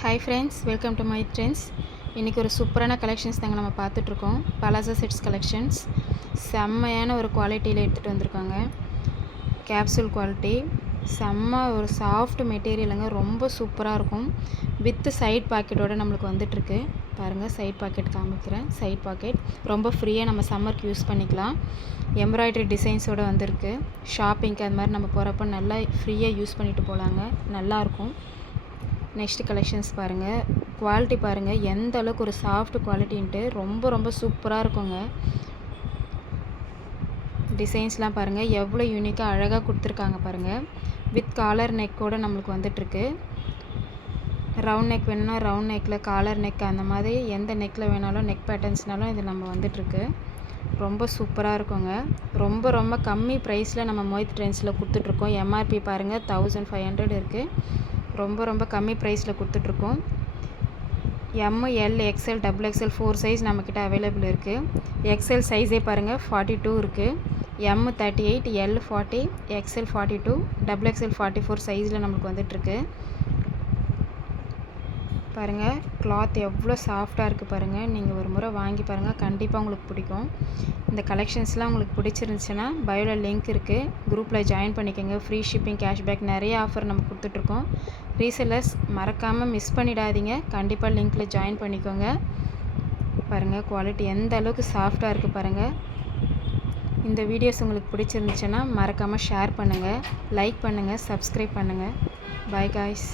Hi friends, welcome to my trends. இன்றைக்கி ஒரு சூப்பரான கலெக்ஷன்ஸ் தாங்க நம்ம பார்த்துட்ருக்கோம். பலாசோ செட்ஸ் கலெக்ஷன்ஸ் செம்மையான ஒரு குவாலிட்டியில் எடுத்துகிட்டு வந்திருக்காங்க. கேப்சூல் குவாலிட்டி, செம்ம ஒரு சாஃப்ட் மெட்டீரியலுங்க. ரொம்ப சூப்பராக இருக்கும். வித் சைட் பாக்கெட்டோடு நம்மளுக்கு வந்துட்டுருக்கு. பாருங்கள், சைட் பாக்கெட் காமிக்கிறேன். சைட் பாக்கெட் ரொம்ப ஃப்ரீயாக நம்ம சம்மருக்கு யூஸ் பண்ணிக்கலாம். எம்ப்ராய்டரி டிசைன்ஸோடு வந்திருக்கு. ஷாப்பிங்க்கு அது மாதிரி நம்ம போகிறப்ப நல்லா ஃப்ரீயாக யூஸ் பண்ணிட்டு போகலாங்க. நல்லாயிருக்கும். நெக்ஸ்ட் கலெக்ஷன்ஸ் பாருங்கள். குவாலிட்டி பாருங்கள் எந்த அளவுக்கு ஒரு சாஃப்ட் குவாலிட்டின்ட்டு ரொம்ப சூப்பராக இருக்குங்க. டிசைன்ஸ்லாம் பாருங்கள் எவ்வளோ யூனிக்காக அழகாக கொடுத்துருக்காங்க பாருங்கள். வித் காலர் நெக்கோடு நம்மளுக்கு வந்துட்டுருக்கு. ரவுண்ட் நெக் வேணும்னா ரவுண்ட் நெக்கில், காலர் நெக், அந்த மாதிரி எந்த நெக்கில் வேணாலும், நெக் பேட்டர்ன்ஸ்னாலும் இது நம்ம வந்துட்டுருக்கு. ரொம்ப சூப்பராக இருக்குங்க. ரொம்ப கம்மி ப்ரைஸில் நம்ம மோஹித் ட்ரெண்ட்ஸில் கொடுத்துட்ருக்கோம். எம்ஆர்பி பாருங்கள் 1500 இருக்குது. ரொம்ப கம்மி ப்ரைஸில் கொடுத்துட்ருக்கோம். M, L, XL, double XL 4 size நம்மக்கிட்ட அவைலபிள் இருக்குது. எக்ஸ்எல் சைஸே பாருங்கள் 42 இருக்குது. M 38, L 40, XL 42, double XL 44 சைஸில் நம்மளுக்கு வந்துட்டுருக்கு. பாருங்கள் கிளாத் எவ்வளோ சாஃப்டாக இருக்குது பாருங்கள். நீங்கள் ஒரு முறை வாங்கி பாருங்கள், கண்டிப்பாக உங்களுக்கு பிடிக்கும். இந்த கலெக்ஷன்ஸ்லாம் உங்களுக்கு பிடிச்சிருந்துச்சுன்னா பயோவில் லிங்க் இருக்குது, குரூப்பில் ஜாயின் பண்ணிக்கோங்க. ஃப்ரீ ஷிப்பிங், கேஷ்பேக், நிறைய ஆஃபர் நம்ம கொடுத்துட்ருக்கோம். ரீசெல்லர்ஸ் மறக்காமல் மிஸ் பண்ணிடாதீங்க. கண்டிப்பாக லிங்க்கில் ஜாயின் பண்ணிக்கோங்க. பாருங்கள் குவாலிட்டி எந்த அளவுக்கு சாஃப்டாக இருக்குது பாருங்கள். இந்த வீடியோஸ் உங்களுக்கு பிடிச்சிருந்துச்சுன்னா மறக்காமல் ஷேர் பண்ணுங்கள், லைக் பண்ணுங்கள், சப்ஸ்கிரைப் பண்ணுங்கள். Bye guys.